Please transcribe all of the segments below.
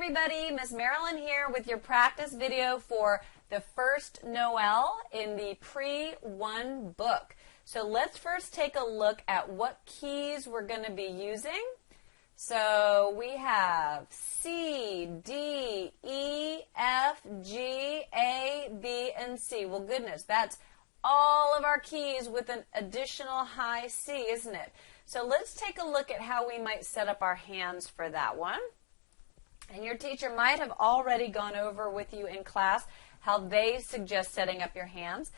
everybody, Miss Marilyn here with your practice video for the first Noel in the Pre-1 book. So let's first take a look at what keys we're going to be using. So we have C, D, E, F, G, A, B, and C. Well, goodness, that's all of our keys with an additional high C, isn't it? So let's take a look at how we might set up our hands for that one. And your teacher might have already gone over with you in class how they suggest setting up your hands.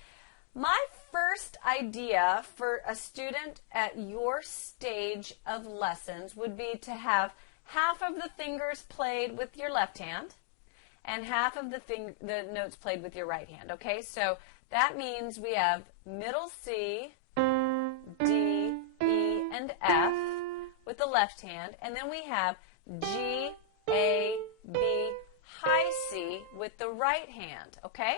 My first idea for a student at your stage of lessons would be to have half of the fingers played with your left hand and half of the notes played with your right hand. Okay, so that means we have middle C, D, E, and F with the left hand, and then we have G, A, B, high C with the right hand, okay?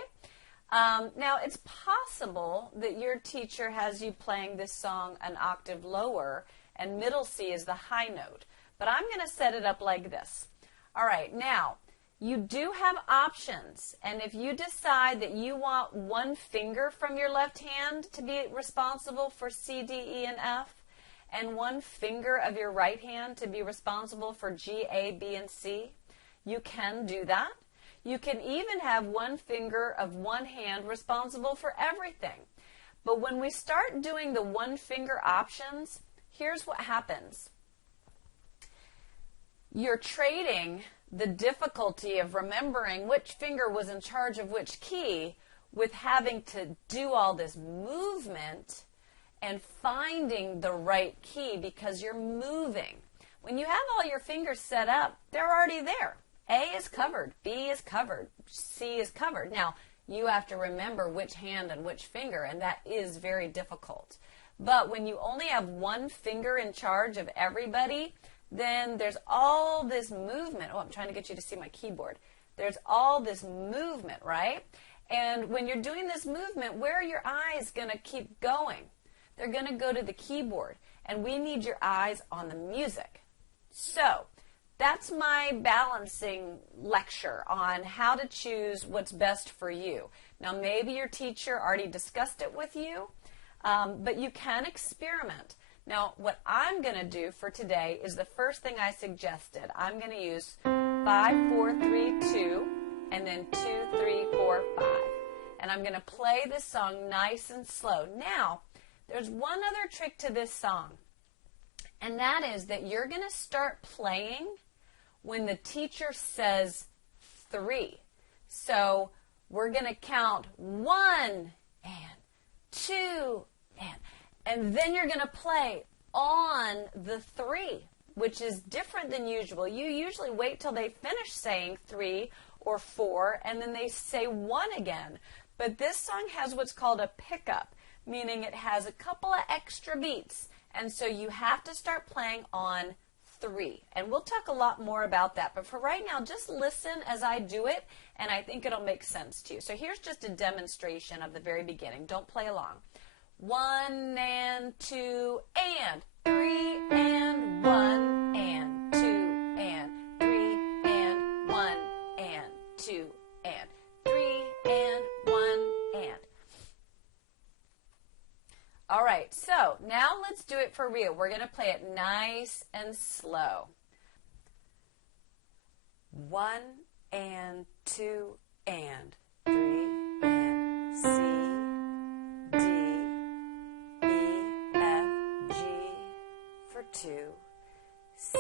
Now, it's possible that your teacher has you playing this song an octave lower, and middle C is the high note. But I'm going to set it up like this. All right, now, you do have options, and if you decide that you want one finger from your left hand to be responsible for C, D, E, and F, and one finger of your right hand to be responsible for G, A, B, and C, you can do that. You can even have one finger of one hand responsible for everything. But when we start doing the one finger options, here's what happens. You're trading the difficulty of remembering which finger was in charge of which key with having to do all this movement and finding the right key because you're moving. When you have all your fingers set up, they're already there. A is covered, B is covered, C is covered. Now, you have to remember which hand and which finger, and that is very difficult. But when you only have one finger in charge of everybody, then there's all this movement. Oh, I'm trying to get you to see my keyboard. There's all this movement, right? And when you're doing this movement, where are your eyes going to keep going? They're going to go to the keyboard, and we need your eyes on the music. So that's my balancing lecture on how to choose what's best for you. Now, maybe your teacher already discussed it with you, but you can experiment. Now, what I'm going to do for today is the first thing I suggested. I'm going to use 5, 4, 3, 2, and then 2, 3, 4, 5. And I'm going to play this song nice and slow. Now, there's one other trick to this song, and that is that you're going to start playing when the teacher says 3. So we're going to count 1 and 2 and then you're going to play on the 3, which is different than usual. You usually wait till they finish saying 3 or 4 and then they say 1 again. But this song has what's called a pickup, meaning it has a couple of extra beats. And so you have to start playing on 3. And we'll talk a lot more about that. But for right now, just listen as I do it, and I think it'll make sense to you. So here's just a demonstration of the very beginning. Don't play along. 1 and 2 and 3 and 1 and 2 and 3 and 1 and 2 and 3 and 1 and. All right, so now let's do it for real. We're going to play it nice and slow. 1 and 2 and 3 and C. For 2, C,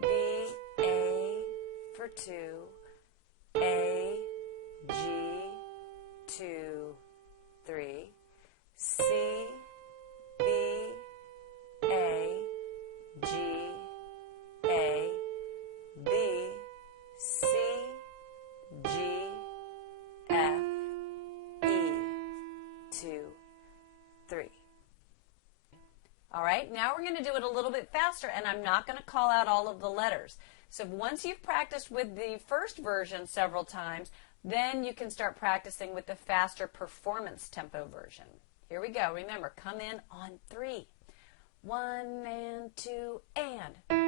B, A for 2, A, G, 2, 3, C, B, A, G, A, B, C, G, F, E, 2, 3. All right, now we're going to do it a little bit faster, and I'm not going to call out all of the letters. So once you've practiced with the first version several times, then you can start practicing with the faster performance tempo version. Here we go. Remember, come in on 3. 1 and 2 and.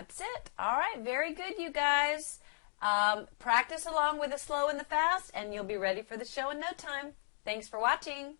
That's it. All right, very good, you guys. Practice along with the slow and the fast, and you'll be ready for the show in no time. Thanks for watching.